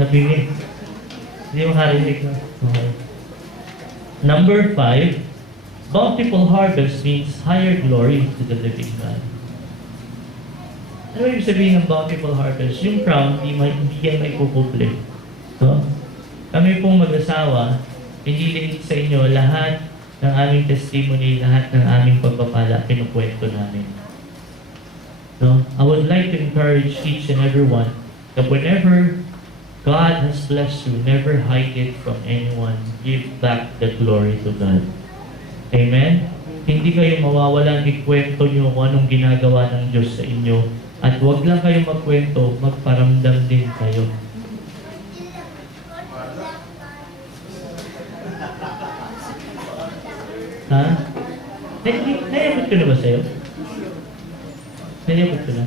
Nabingit. Hindi makarinig na. Okay. Number 5, bountiful harvest means higher glory to the living God. Ano yung sabihin ng bountiful harvest? Yung crown, hindi yan may kukuple. So, kami pong mag-asawa, hindi sa inyo lahat ng aming testimony, lahat ng aming pagpapala, pinukwento namin. So, I would like to encourage each and every one that whenever God has blessed you, never hide it from anyone. Give back the glory to God. Amen? Hindi kayo mawawalan, ikwento nyo kung anong ginagawa ng Diyos sa inyo. At huwag lang kayo magkwento, magparamdam din kayo. Ha? Naiabot ko na ba sa'yo? Naiabot ko na?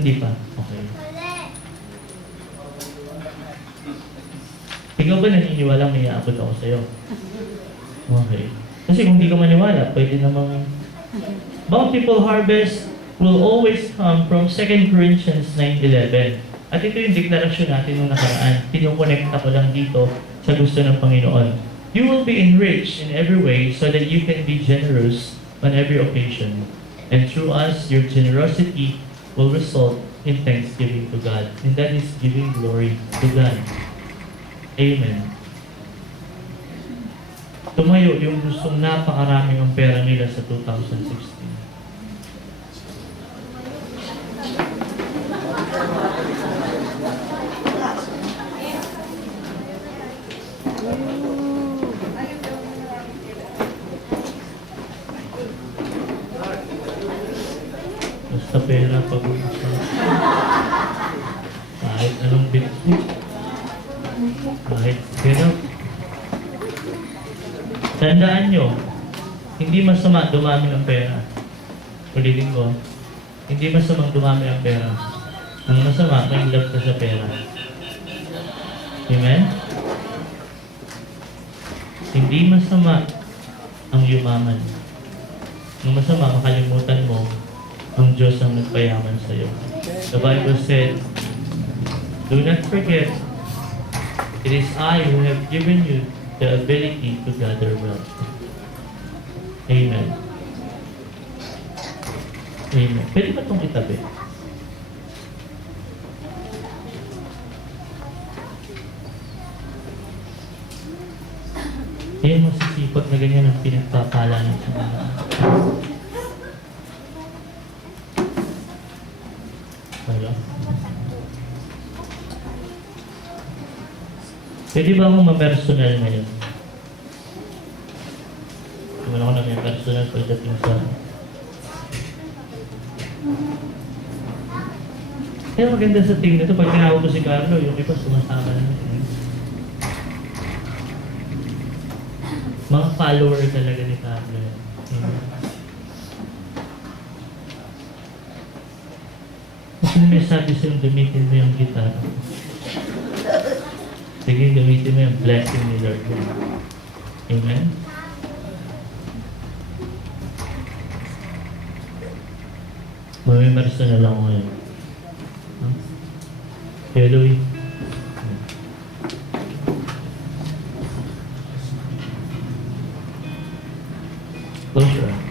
Hindi pa? Okay. Ikaw ba naniniwala may aabot ako sa'yo? Okay. Kasi kung hindi ka maniwala, pwede namang bountiful harvest will always come from 2 Corinthians 9:11. At ito yung deklarasyon natin nung nakaraan. Kinukonekta ko lang dito sa gusto ng Panginoon. You will be enriched in every way so that you can be generous on every occasion. And through us, your generosity will result in thanksgiving to God. And that is giving glory to God. Amen. Tumayo yung gustong napakaraming ang pera nila sa 2016. Basta pera pag-uusap. Kahit anong bitbit. Kahit pera. Tandaan nyo, hindi masama dumami ng pera. Ulitin ko, hindi masamang dumami ang pera. Ang masama, may love ka sa pera. Amen? Hindi masama ang yumaman. Ang masama, makalimutan mo ang Diyos ang nagpayaman sa iyo. The Bible said, do not forget, it is I who have given you the ability to gather wealth. Amen. Amen. Pwede ba itong itabi? Yung masisipag na ganyan ang pinagpapala ng Panginoon. Hello? Pwede ba akong ma-personal ngayon? Naman ako na may personal pagdating sa... Kaya maganda sa team nito, pag tinawag ko si Carlo, yung iba sumasama na. Mga follower talaga ni Carlo. Kasi may sabi sa'yo, gamitin mo yung gitara. Sige, gamitin mo yung blessing ni Lord. Amen? Mamimarso na lang ako ngayon. Hello. Close your eyes.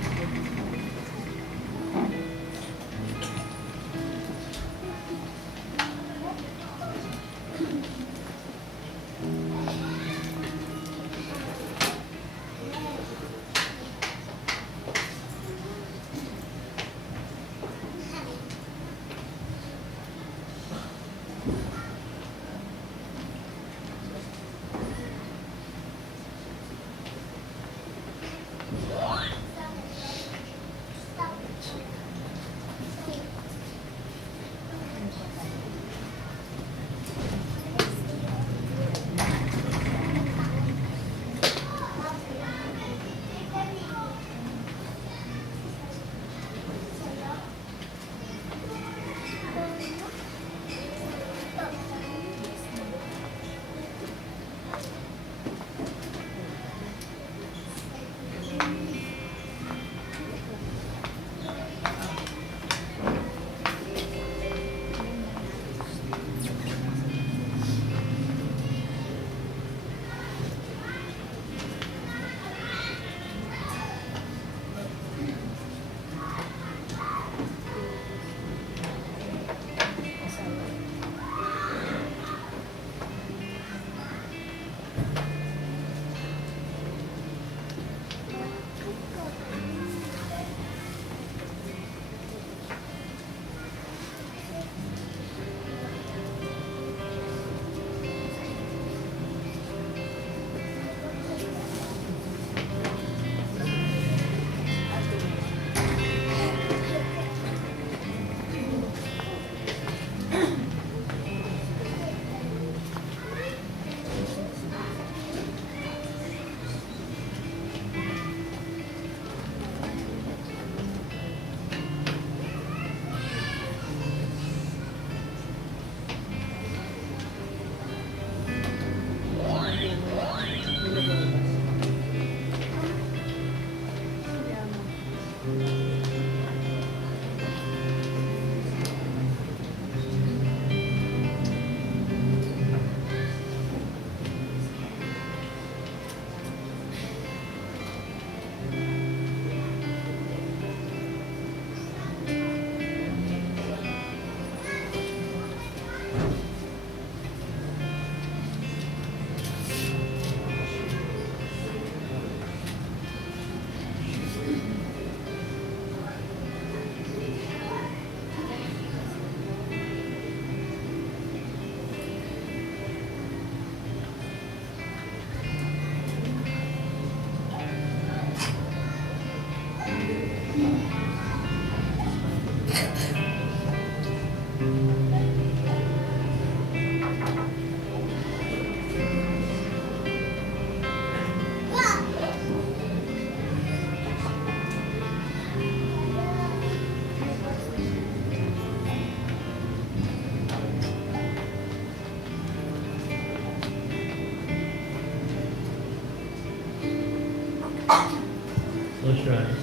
Close your eyes.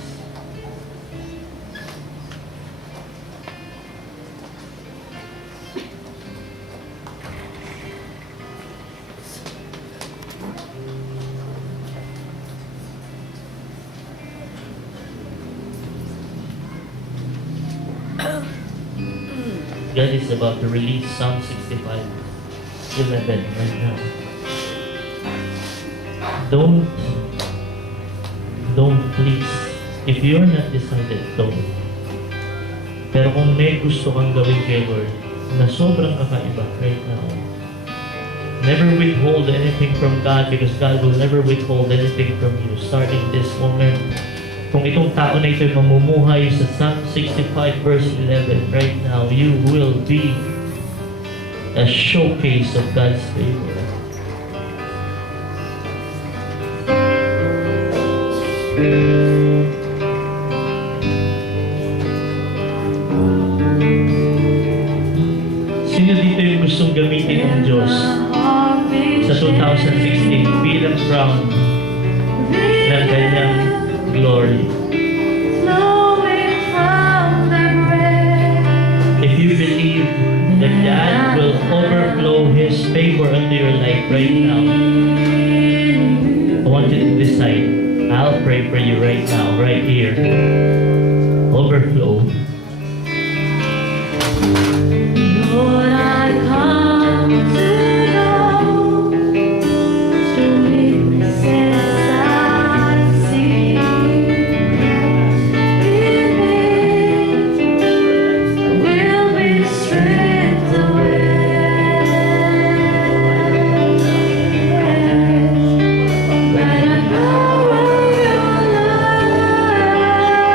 God is about to release Psalm 65:11 right now. Don't please. If you're not decided, don't. Pero kung may gusto kang gawin kay Lord na sobrang kakaiba right now, never withhold anything from God because God will never withhold anything from you starting this moment. Kung itong tao na ito mamumuhay sa Psalm 65 verse 11 right now, you will be a showcase of God's favor. Sino dito yung gustong gamitin ng Diyos sa 2016 bilang crown ng kanyang glory? If you believe that God will overflow His favor into your life right now, I want you to decide. I'll pray for you right now, right here. Overflow. Lord, I come to know, to meet as I see. In it will be stripped away. Let it go of your love.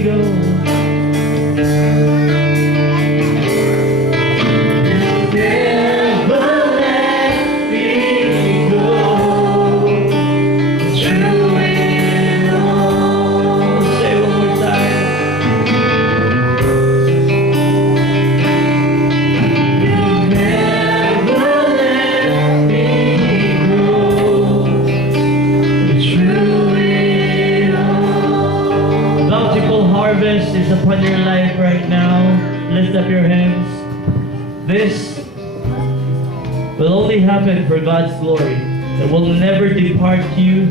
me go. Never let me go. Through it all. Say it one more time. You never let me go. Through it all. Bountiful harvest is upon your life right now. Lift up your hands. This will only happen for God's glory. It will never depart you.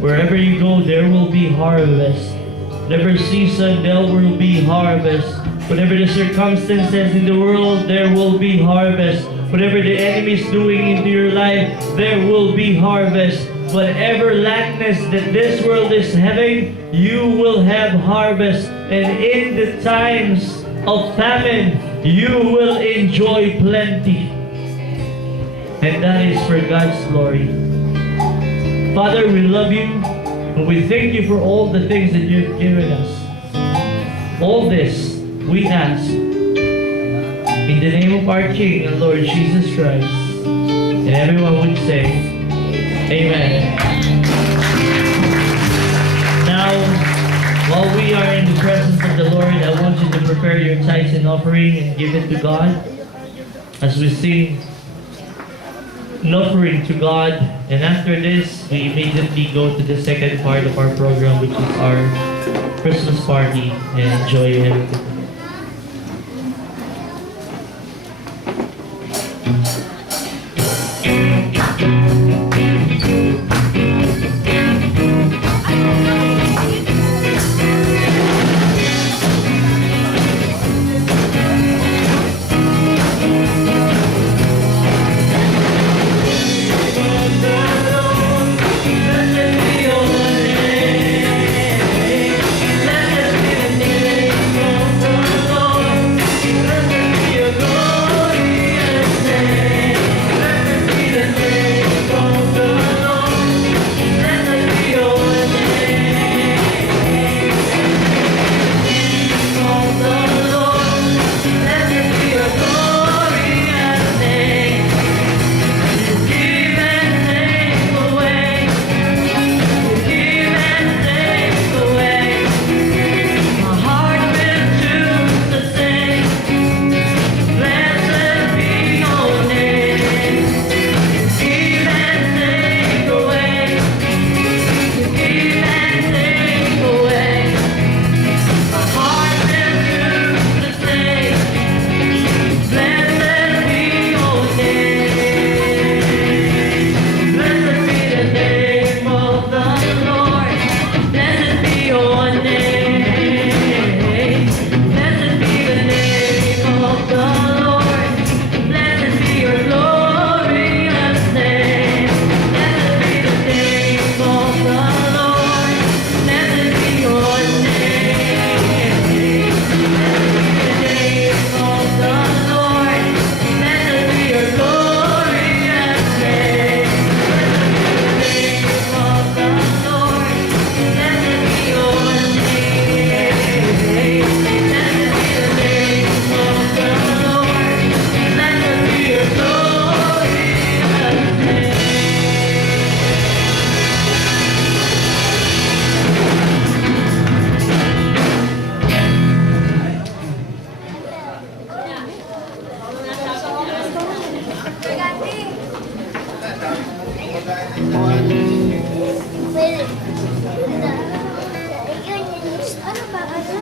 Wherever you go, there will be harvest. Whatever season, there will be harvest. Whatever the circumstances in the world, there will be harvest. Whatever the enemy is doing into your life, there will be harvest. Whatever lackness that this world is having, you will have harvest. And in the times of famine, you will enjoy plenty. And that is for God's glory. Father, we love you, and we thank you for all the things that you've given us. All this we ask in the name of our King and Lord Jesus Christ. And everyone would say, Amen. Now, while we are in the presence of the Lord, I want you to prepare your tithes and offering and give it to God as we sing an offering to God. And after this, we immediately go to the second part of our program, which is our Christmas party, and enjoy everything. Wait.